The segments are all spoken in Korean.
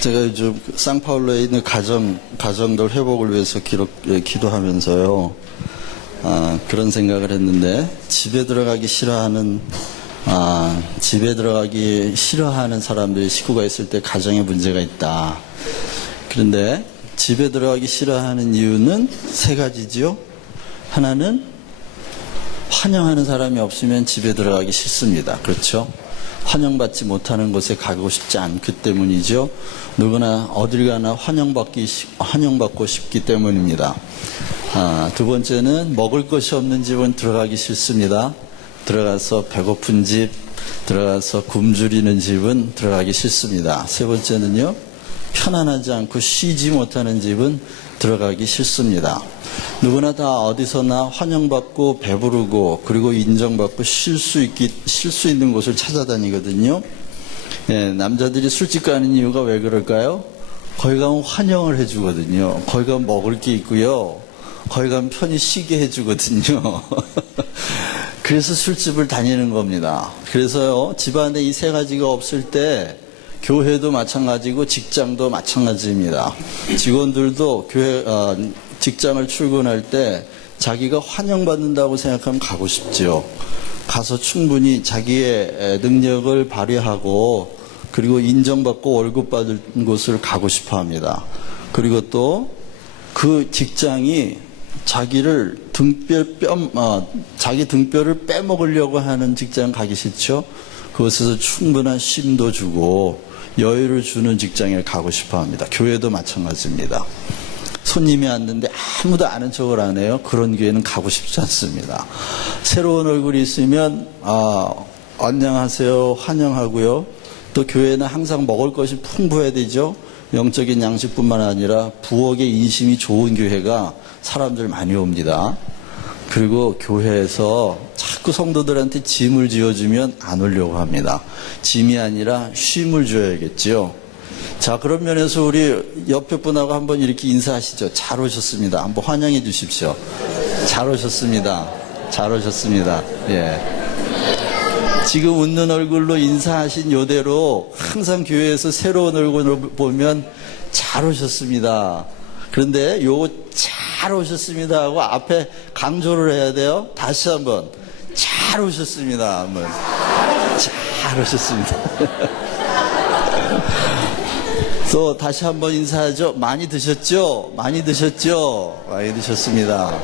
제가 요즘 상파울로에 있는 가정들 회복을 위해서 기도하면서요, 그런 생각을 했는데, 집에 들어가기 싫어하는 사람들이 식구가 있을 때 가정에 문제가 있다. 그런데 집에 들어가기 싫어하는 이유는 세 가지지요. 하나는 환영하는 사람이 없으면 집에 들어가기 싫습니다. 그렇죠? 환영받지 못하는 곳에 가고 싶지 않기 때문이죠. 누구나 어딜 가나 환영받고 싶기 때문입니다. 두 번째는 먹을 것이 없는 집은 들어가기 싫습니다. 들어가서 배고픈 집, 들어가서 굶주리는 집은 들어가기 싫습니다. 세 번째는요, 편안하지 않고 쉬지 못하는 집은 들어가기 싫습니다. 누구나 다 어디서나 환영받고 배부르고 그리고 인정받고 쉴 수 있는 곳을 찾아다니거든요. 예, 남자들이 술집 가는 이유가 왜 그럴까요? 거기 가면 환영을 해주거든요. 거기 가면 먹을 게 있고요. 거기 가면 편히 쉬게 해주거든요. 그래서 술집을 다니는 겁니다. 그래서요, 집안에 이 세 가지가 없을 때 교회도 마찬가지고 직장도 마찬가지입니다. 직원들도 직장을 출근할 때 자기가 환영받는다고 생각하면 가고 싶죠. 가서 충분히 자기의 능력을 발휘하고 그리고 인정받고 월급 받은 곳을 가고 싶어 합니다. 그리고 또 그 직장이 자기 등뼈를 빼먹으려고 하는 직장 가기 싫죠. 그곳에서 충분한 쉼도 주고 여유를 주는 직장에 가고 싶어 합니다. 교회도 마찬가지입니다. 손님이 왔는데 아무도 아는 척을 안 해요. 그런 교회는 가고 싶지 않습니다. 새로운 얼굴이 있으면 안녕하세요 환영하고요. 또 교회는 항상 먹을 것이 풍부해야 되죠. 영적인 양식뿐만 아니라 부엌의 인심이 좋은 교회가 사람들 많이 옵니다. 그리고 교회에서 자꾸 성도들한테 짐을 지어주면 안 오려고 합니다. 짐이 아니라 쉼을 줘야겠죠. 자, 그런 면에서 우리 옆에 분하고 한번 이렇게 인사하시죠. 잘 오셨습니다. 한번 환영해 주십시오. 잘 오셨습니다. 잘 오셨습니다. 예. 지금 웃는 얼굴로 인사하신 요대로 항상 교회에서 새로운 얼굴을 보면 잘 오셨습니다. 그런데 요거 잘 오셨습니다 하고 앞에 강조를 해야 돼요. 다시 한번 잘 오셨습니다. 한번 잘 오셨습니다. 또 다시 한번 인사하죠. 많이 드셨죠? 많이 드셨죠? 많이 드셨습니다.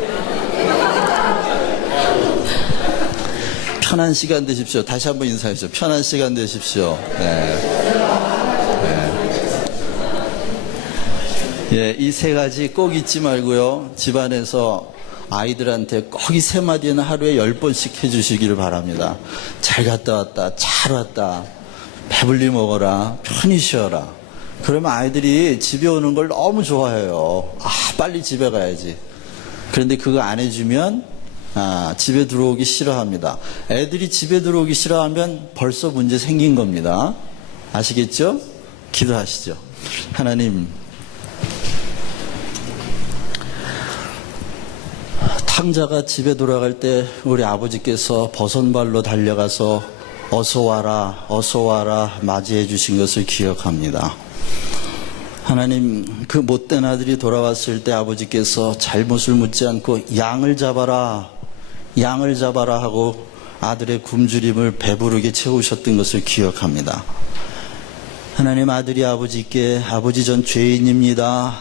편한 시간 되십시오. 다시 한번 인사하시죠. 편한 시간 되십시오. 네. 예, 이 세 가지 꼭 잊지 말고요. 집안에서 아이들한테 꼭 이 세 마디는 하루에 10번씩 해주시기를 바랍니다. 잘 갔다 왔다. 잘 왔다. 배불리 먹어라. 편히 쉬어라. 그러면 아이들이 집에 오는 걸 너무 좋아해요. 빨리 집에 가야지. 그런데 그거 안 해주면 집에 들어오기 싫어합니다. 애들이 집에 들어오기 싫어하면 벌써 문제 생긴 겁니다. 아시겠죠? 기도하시죠. 하나님, 탕자가 집에 돌아갈 때 우리 아버지께서 버선발로 달려가서 어서 와라, 어서 와라 맞이해 주신 것을 기억합니다. 하나님, 그 못된 아들이 돌아왔을 때 아버지께서 잘못을 묻지 않고 양을 잡아라 하고 아들의 굶주림을 배부르게 채우셨던 것을 기억합니다. 하나님, 아들이 아버지께 아버지 전 죄인입니다.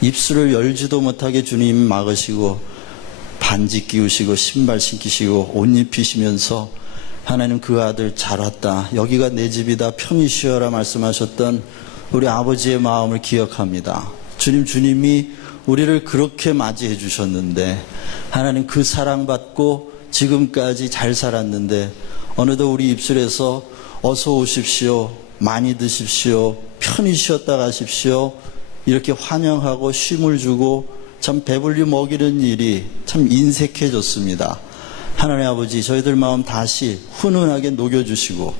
입술을 열지도 못하게 주님 막으시고 반지 끼우시고 신발 신기시고 옷 입히시면서 하나님, 그 아들 잘 왔다. 여기가 내 집이다. 편히 쉬어라 말씀하셨던 우리 아버지의 마음을 기억합니다. 주님이 우리를 그렇게 맞이해 주셨는데 하나님, 그 사랑받고 지금까지 잘 살았는데 어느덧 우리 입술에서 어서 오십시오. 많이 드십시오. 편히 쉬었다 가십시오. 이렇게 환영하고 쉼을 주고 참 배불리 먹이는 일이 참 인색해졌습니다. 하나님 아버지, 저희들 마음 다시 훈훈하게 녹여주시고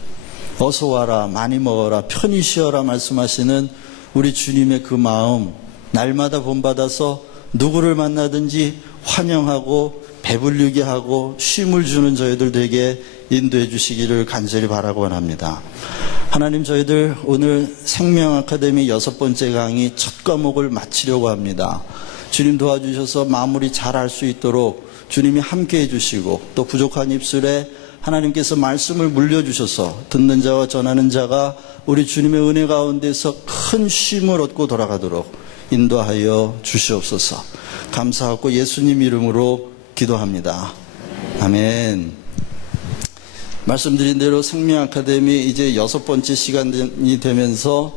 어서 와라, 많이 먹어라, 편히 쉬어라 말씀하시는 우리 주님의 그 마음 날마다 본받아서 누구를 만나든지 환영하고 배불리게 하고 쉼을 주는 저희들 되게 인도해 주시기를 간절히 바라곤 합니다. 하나님, 저희들 오늘 생명 아카데미 6번째 강의 첫 과목을 마치려고 합니다. 주님 도와주셔서 마무리 잘 할 수 있도록 주님이 함께 해주시고, 또 부족한 입술에 하나님께서 말씀을 물려주셔서 듣는 자와 전하는 자가 우리 주님의 은혜 가운데서 큰 쉼을 얻고 돌아가도록 인도하여 주시옵소서. 감사하고 예수님 이름으로 기도합니다. 아멘. 말씀드린 대로 생명 아카데미 이제 6번째 시간이 되면서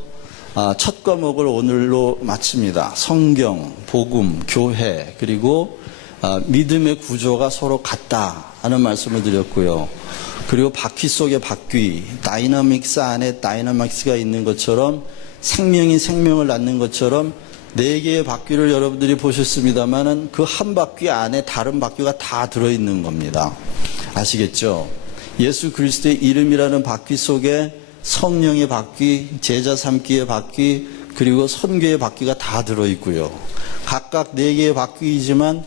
첫 과목을 오늘로 마칩니다. 성경, 복음, 교회, 그리고 믿음의 구조가 서로 같다 하는 말씀을 드렸고요. 그리고 바퀴 속에 바퀴, 다이나믹스 안에 다이나믹스가 있는 것처럼, 생명이 생명을 낳는 것처럼 4개의 바퀴를 여러분들이 보셨습니다만은 그 한 바퀴 안에 다른 바퀴가 다 들어있는 겁니다. 아시겠죠? 예수 그리스도의 이름이라는 바퀴 속에 성령의 바퀴, 제자 삼기의 바퀴, 그리고 선교의 바퀴가 다 들어있고요. 각각 4개의 바퀴이지만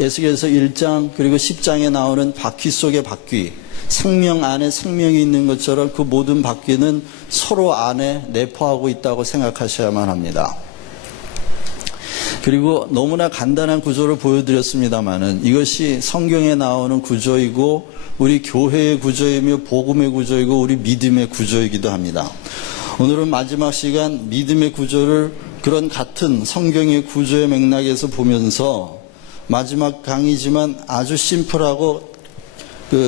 에스겔서 1장 그리고 10장에 나오는 바퀴 속의 바퀴, 생명 안에 생명이 있는 것처럼 그 모든 바퀴는 서로 안에 내포하고 있다고 생각하셔야만 합니다. 그리고 너무나 간단한 구조를 보여드렸습니다마는 이것이 성경에 나오는 구조이고 우리 교회의 구조이며 복음의 구조이고 우리 믿음의 구조이기도 합니다. 오늘은 마지막 시간 믿음의 구조를 그런 같은 성경의 구조의 맥락에서 보면서, 마지막 강의지만 아주 심플하고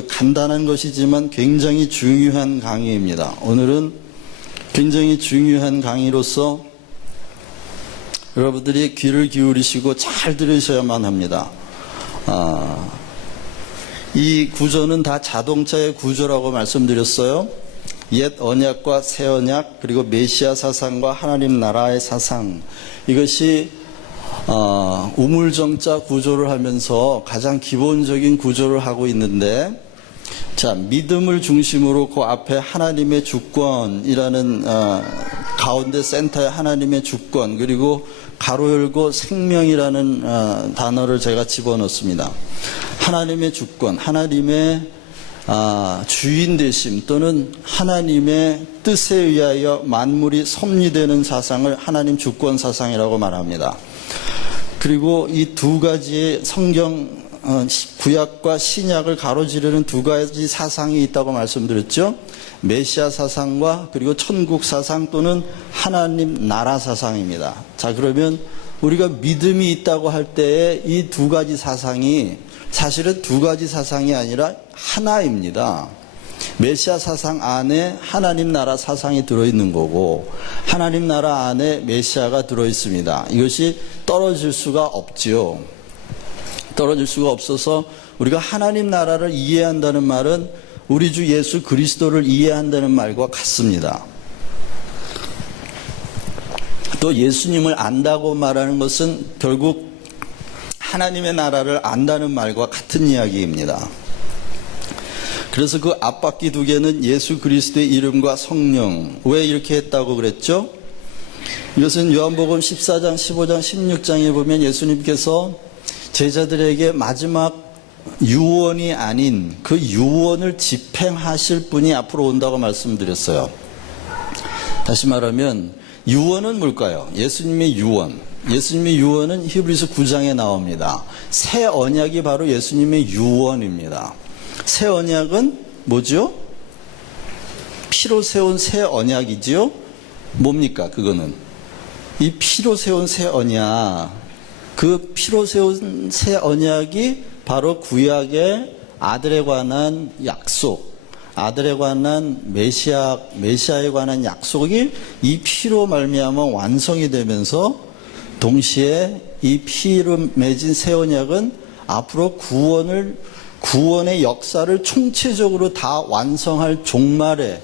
간단한 것이지만 굉장히 중요한 강의입니다. 오늘은 굉장히 중요한 강의로서 여러분들이 귀를 기울이시고 잘 들으셔야만 합니다. 이 구조는 다 자동차의 구조라고 말씀드렸어요. 옛 언약과 새 언약, 그리고 메시아 사상과 하나님 나라의 사상, 이것이 우물정자 구조를 하면서 가장 기본적인 구조를 하고 있는데, 자, 믿음을 중심으로 그 앞에 하나님의 주권이라는 가운데 센터에 하나님의 주권, 그리고 가로 열고 생명이라는 단어를 제가 집어넣습니다. 하나님의 주권, 하나님의 주인 되심, 또는 하나님의 뜻에 의하여 만물이 섭리되는 사상을 하나님 주권 사상이라고 말합니다. 그리고 이 두 가지의 성경 구약과 신약을 가로지르는 두 가지 사상이 있다고 말씀드렸죠. 메시아 사상과 그리고 천국 사상 또는 하나님 나라 사상입니다. 자, 그러면 우리가 믿음이 있다고 할 때에 이 두 가지 사상이 사실은 두 가지 사상이 아니라 하나입니다. 메시아 사상 안에 하나님 나라 사상이 들어있는 거고, 하나님 나라 안에 메시아가 들어있습니다. 이것이 떨어질 수가 없지요. 떨어질 수가 없어서 우리가 하나님 나라를 이해한다는 말은 우리 주 예수 그리스도를 이해한다는 말과 같습니다. 또 예수님을 안다고 말하는 것은 결국 하나님의 나라를 안다는 말과 같은 이야기입니다. 그래서 그 앞바퀴 2개는 예수 그리스도의 이름과 성령. 왜 이렇게 했다고 그랬죠? 이것은 요한복음 14장, 15장, 16장에 보면 예수님께서 제자들에게 마지막 유언이 아닌 그 유언을 집행하실 분이 앞으로 온다고 말씀드렸어요. 다시 말하면 유언은 뭘까요? 예수님의 유언. 예수님의 유언은 히브리서 9장에 나옵니다. 새 언약이 바로 예수님의 유언입니다. 새 언약은 뭐죠? 피로 세운 새 언약이지요? 뭡니까 그거는? 이 피로 세운 새 언약, 그 피로 세운 새 언약이 바로 구약의 아들에 관한 약속, 아들에 관한 메시아에 관한 약속이 이 피로 말미암아 완성이 되면서, 동시에 이 피로 맺은 새 언약은 앞으로 구원의 역사를 총체적으로 다 완성할 종말에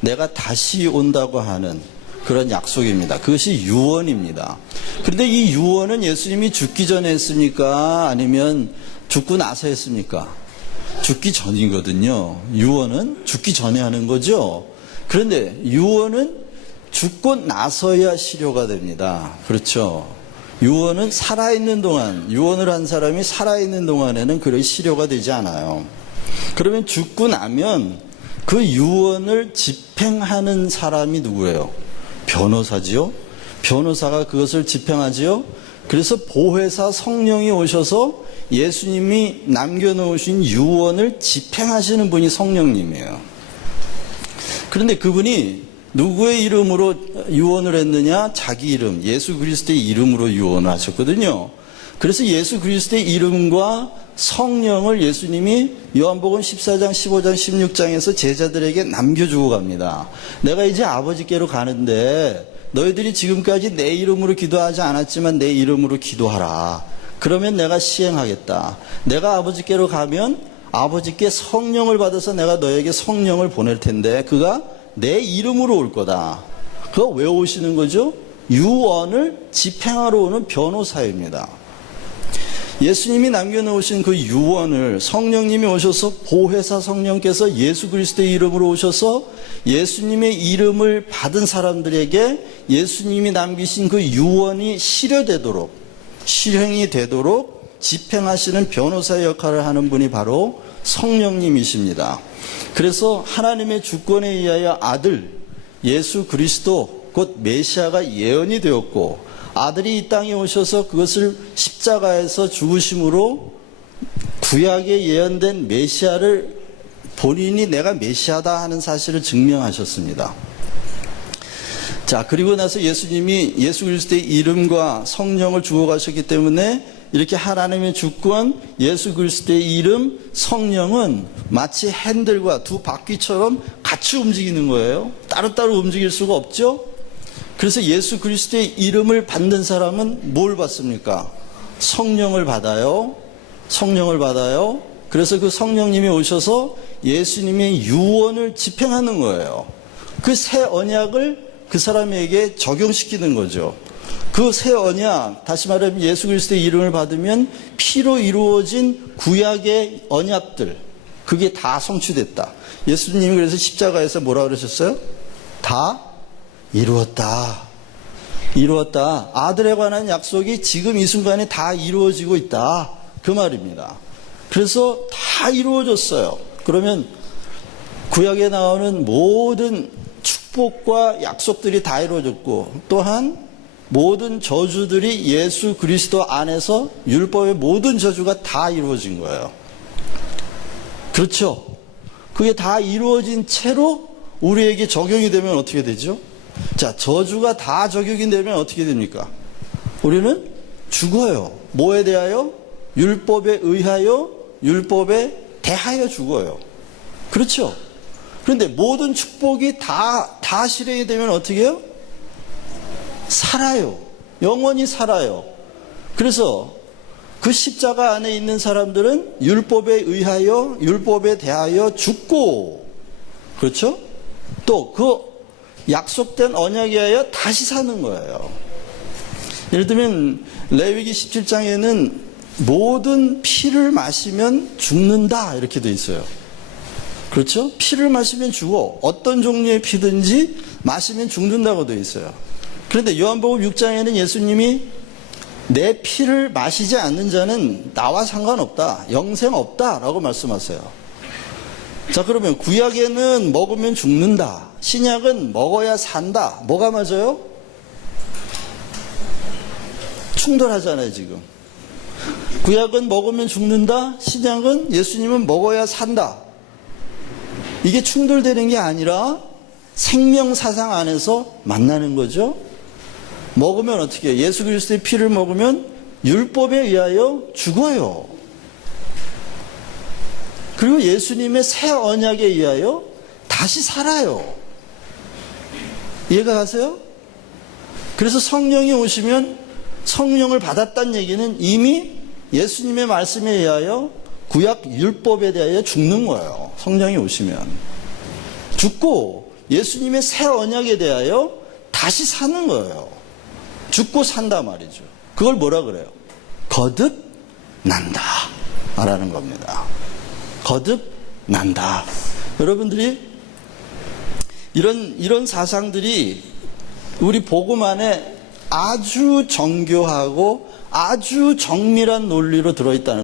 내가 다시 온다고 하는 그런 약속입니다. 그것이 유언입니다. 그런데 이 유언은 예수님이 죽기 전에 했습니까? 아니면 죽고 나서 했습니까? 죽기 전이거든요. 유언은 죽기 전에 하는 거죠. 그런데 유언은 죽고 나서야 실효가 됩니다. 그렇죠. 유언은 살아있는 동안, 유언을 한 사람이 살아있는 동안에는 그런 실효가 되지 않아요. 그러면 죽고 나면 그 유언을 집행하는 사람이 누구예요? 변호사지요? 변호사가 그것을 집행하지요? 그래서 보혜사 성령이 오셔서 예수님이 남겨놓으신 유언을 집행하시는 분이 성령님이에요. 그런데 그분이 누구의 이름으로 유언을 했느냐? 자기 이름, 예수 그리스도의 이름으로 유언을 하셨거든요. 그래서 예수 그리스도의 이름과 성령을 예수님이 요한복음 14장, 15장, 16장에서 제자들에게 남겨주고 갑니다. 내가 이제 아버지께로 가는데 너희들이 지금까지 내 이름으로 기도하지 않았지만 내 이름으로 기도하라. 그러면 내가 시행하겠다. 내가 아버지께로 가면 아버지께 성령을 받아서 내가 너에게 성령을 보낼 텐데 그가 내 이름으로 올 거다. 그거 왜 오시는 거죠? 유언을 집행하러 오는 변호사입니다. 예수님이 남겨놓으신 그 유언을 성령님이 오셔서 보혜사 성령께서 예수 그리스도의 이름으로 오셔서 예수님의 이름을 받은 사람들에게 예수님이 남기신 그 유언이 실효되도록, 실행이 되도록 집행하시는 변호사의 역할을 하는 분이 바로 성령님이십니다. 그래서 하나님의 주권에 의하여 아들 예수 그리스도 곧 메시아가 예언이 되었고 아들이 이 땅에 오셔서 그것을 십자가에서 죽으심으로 구약에 예언된 메시아를 본인이 내가 메시아다 하는 사실을 증명하셨습니다. 자, 그리고 나서 예수님이 예수 그리스도의 이름과 성령을 주고 가셨기 때문에 이렇게 하나님의 주권, 예수 그리스도의 이름, 성령은 마치 핸들과 두 바퀴처럼 같이 움직이는 거예요. 따로따로 움직일 수가 없죠. 그래서 예수 그리스도의 이름을 받는 사람은 뭘 받습니까? 성령을 받아요. 성령을 받아요. 그래서 그 성령님이 오셔서 예수님의 유언을 집행하는 거예요. 그 새 언약을 그 사람에게 적용시키는 거죠. 그 새 언약, 다시 말하면 예수 그리스도의 이름을 받으면 피로 이루어진 구약의 언약들, 그게 다 성취됐다. 예수님이 그래서 십자가에서 뭐라 그러셨어요? 다 이루었다. 이루었다. 아들에 관한 약속이 지금 이 순간에 다 이루어지고 있다. 그 말입니다. 그래서 다 이루어졌어요. 그러면 구약에 나오는 모든 축복과 약속들이 다 이루어졌고 또한 모든 저주들이 예수 그리스도 안에서 율법의 모든 저주가 다 이루어진 거예요. 그렇죠? 그게 다 이루어진 채로 우리에게 적용이 되면 어떻게 되죠? 자, 저주가 다 적용이 되면 어떻게 됩니까? 우리는 죽어요. 뭐에 대하여? 율법에 의하여, 율법에 대하여 죽어요. 그렇죠? 그런데 모든 축복이 다 실행이 되면 어떻게 해요? 살아요. 영원히 살아요. 그래서 그 십자가 안에 있는 사람들은 율법에 의하여, 율법에 대하여 죽고, 그렇죠? 또 그 약속된 언약에 의하여 다시 사는 거예요. 예를 들면 레위기 17장에는 모든 피를 마시면 죽는다 이렇게 돼 있어요. 그렇죠? 피를 마시면 죽어. 어떤 종류의 피든지 마시면 죽는다고 돼 있어요. 그런데 요한복음 6장에는 예수님이 내 피를 마시지 않는 자는 나와 상관없다. 영생 없다라고 말씀하세요. 자, 그러면 구약에는 먹으면 죽는다. 신약은 먹어야 산다. 뭐가 맞아요? 충돌하잖아요, 지금. 구약은 먹으면 죽는다. 신약은 예수님은 먹어야 산다. 이게 충돌되는 게 아니라 생명사상 안에서 만나는 거죠. 먹으면 어떻게 해요? 예수 그리스도의 피를 먹으면 율법에 의하여 죽어요. 그리고 예수님의 새 언약에 의하여 다시 살아요. 이해가 가세요? 그래서 성령이 오시면 성령을 받았다는 얘기는 이미 예수님의 말씀에 의하여 구약 율법에 대하여 죽는 거예요. 성령이 오시면. 죽고 예수님의 새 언약에 대하여 다시 사는 거예요. 죽고 산다 말이죠. 그걸 뭐라 그래요? 거듭난다 라는 겁니다. 거듭난다. 여러분들이 이런 사상들이 우리 복음 안에 아주 정교하고 아주 정밀한 논리로 들어있다는